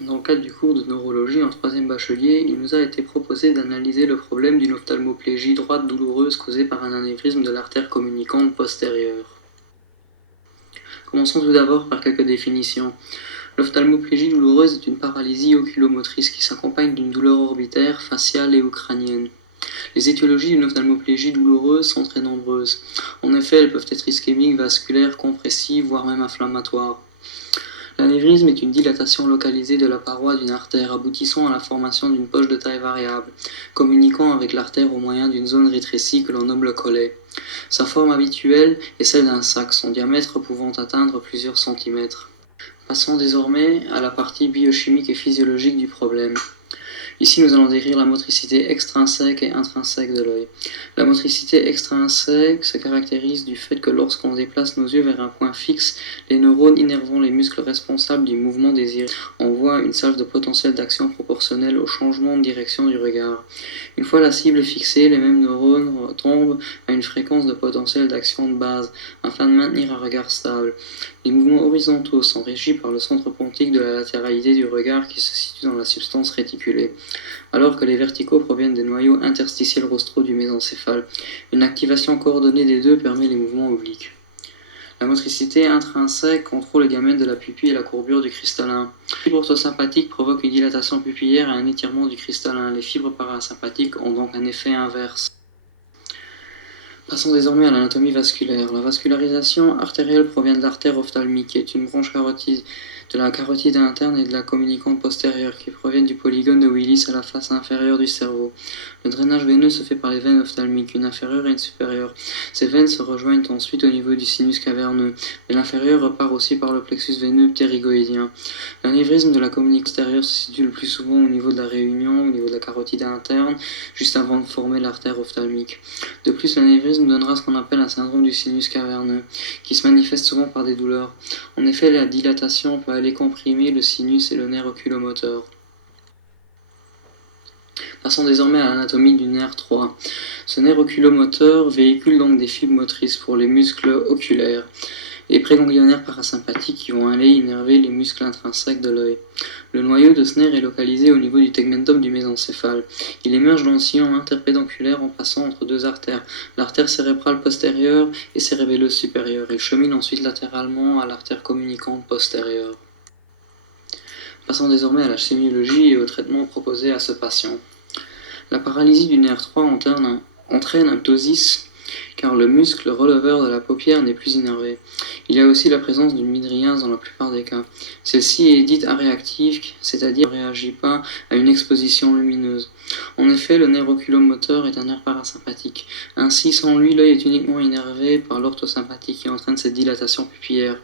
Dans le cadre du cours de neurologie en 3e bachelier, il nous a été proposé d'analyser le problème d'une ophtalmoplégie droite douloureuse causée par un anévrisme de l'artère communicante postérieure. Commençons tout d'abord par quelques définitions. L'ophtalmoplégie douloureuse est une paralysie oculomotrice qui s'accompagne d'une douleur orbitaire, faciale et ou crânienne. Les étiologies d'une ophtalmoplégie douloureuse sont très nombreuses. En effet, elles peuvent être ischémiques, vasculaires, compressives, voire même inflammatoires. L'anévrisme est une dilatation localisée de la paroi d'une artère aboutissant à la formation d'une poche de taille variable, communiquant avec l'artère au moyen d'une zone rétrécie que l'on nomme le collet. Sa forme habituelle est celle d'un sac, son diamètre pouvant atteindre plusieurs centimètres. Passons désormais à la partie biochimique et physiologique du problème. Ici, nous allons décrire la motricité extrinsèque et intrinsèque de l'œil. La motricité extrinsèque se caractérise du fait que lorsqu'on déplace nos yeux vers un point fixe, les neurones innervant les muscles responsables du mouvement désiré envoient une salve de potentiel d'action proportionnelle au changement de direction du regard. Une fois la cible fixée, les mêmes neurones tombent à une fréquence de potentiel d'action de base afin de maintenir un regard stable. Les mouvements horizontaux sont régis par le centre pontique de la latéralité du regard qui se situe dans la substance réticulée, alors que les verticaux proviennent des noyaux interstitiels rostraux du mésencéphale. Une activation coordonnée des deux permet les mouvements obliques. La motricité intrinsèque contrôle les gamètes de la pupille et la courbure du cristallin. Les fibres orthosympathiques provoquent une dilatation pupillaire et un étirement du cristallin. Les fibres parasympathiques ont donc un effet inverse. Passons désormais à l'anatomie vasculaire. La vascularisation artérielle provient de l'artère ophtalmique, qui est une branche carotide de la carotide interne et de la communicante postérieure, qui proviennent du polygone de Willis à la face inférieure du cerveau. Le drainage veineux se fait par les veines ophtalmiques, une inférieure et une supérieure. Ces veines se rejoignent ensuite au niveau du sinus caverneux, mais l'inférieure repart aussi par le plexus veineux ptérygoïdien. L'anévrisme de la communicante postérieure se situe le plus souvent au niveau de la réunion, au niveau de la carotide interne, juste avant de former l'artère ophtalmique. De plus, l'anévrisme donnera ce qu'on appelle un syndrome du sinus caverneux, qui se manifeste souvent par des douleurs. En effet, la dilatation peut aller comprimer le sinus et le nerf oculomoteur. Passons désormais à l'anatomie du nerf 3. Ce nerf oculomoteur véhicule donc des fibres motrices pour les muscles oculaires et préganglionnaires parasympathiques qui vont aller innerver les muscles intrinsèques de l'œil. Le noyau de ce nerf est localisé au niveau du tegmentum du mésencéphale. Il émerge dans le sillon interpédonculaire en passant entre deux artères, l'artère cérébrale postérieure et cérébelleuse supérieure. Il chemine ensuite latéralement à l'artère communicante postérieure. Passons désormais à la sémiologie et au traitement proposé à ce patient. La paralysie du nerf 3 entraîne un ptosis car le muscle releveur de la paupière n'est plus innervé. Il y a aussi la présence d'une midriase dans la plupart des cas. Celle-ci est dite aréactive, c'est-à-dire ne réagit pas à une exposition lumineuse. En effet, le nerf oculomoteur est un nerf parasympathique. Ainsi, sans lui, l'œil est uniquement innervé par l'orthosympathie qui entraîne cette dilatation pupillaire.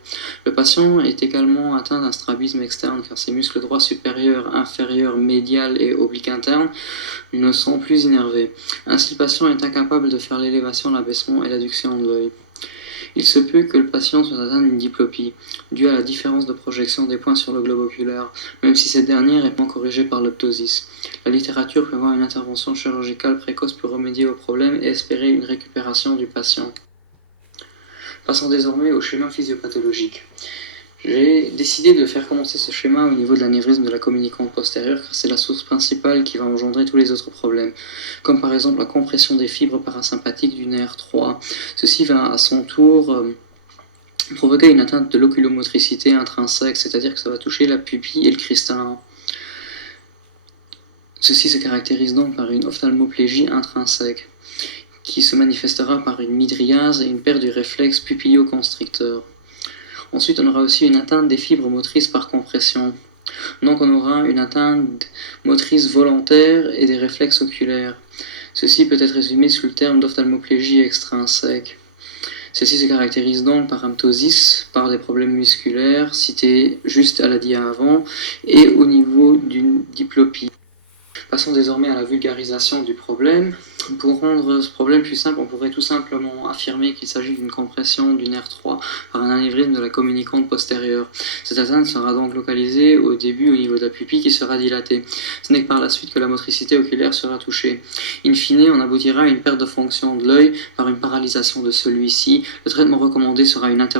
Le patient est également atteint d'un strabisme externe car ses muscles droits supérieurs, inférieurs, médial et oblique interne ne sont plus innervés. Ainsi, le patient est incapable de faire l'élévation, l'abaissement et l'adduction de l'œil. Il se peut que le patient soit atteint d'une diplopie, due à la différence de projection des points sur le globe oculaire, même si cette dernière est corrigée par le ptosis. La littérature prévoit une intervention chirurgicale précoce pour remédier au problème et espérer une récupération du patient. Passons désormais au schéma physiopathologique. J'ai décidé de faire commencer ce schéma au niveau de l'anévrisme de la communicante postérieure car c'est la source principale qui va engendrer tous les autres problèmes, comme par exemple la compression des fibres parasympathiques du nerf 3. Ceci va à son tour provoquer une atteinte de l'oculomotricité intrinsèque, c'est-à-dire que ça va toucher la pupille et le cristallin. Ceci se caractérise donc par une ophtalmoplégie intrinsèque, qui se manifestera par une midriase et une perte du réflexe pupilloconstricteur. Ensuite, on aura aussi une atteinte des fibres motrices par compression. Donc on aura une atteinte motrice volontaire et des réflexes oculaires. Ceci peut être résumé sous le terme d'ophtalmoplégie extrinsèque. Celle-ci se caractérise donc par un ptosis, par des problèmes musculaires cités juste à la dia avant, et au niveau d'une diplopie. Passons désormais à la vulgarisation du problème. Pour rendre ce problème plus simple, on pourrait tout simplement affirmer qu'il s'agit d'une compression du nerf 3 par un anévrisme de la communicante postérieure. Cette atteinte sera donc localisée au début au niveau de la pupille qui sera dilatée. Ce n'est que par la suite que la motricité oculaire sera touchée. In fine, on aboutira à une perte de fonction de l'œil par une paralysation de celui-ci. Le traitement recommandé sera une intervention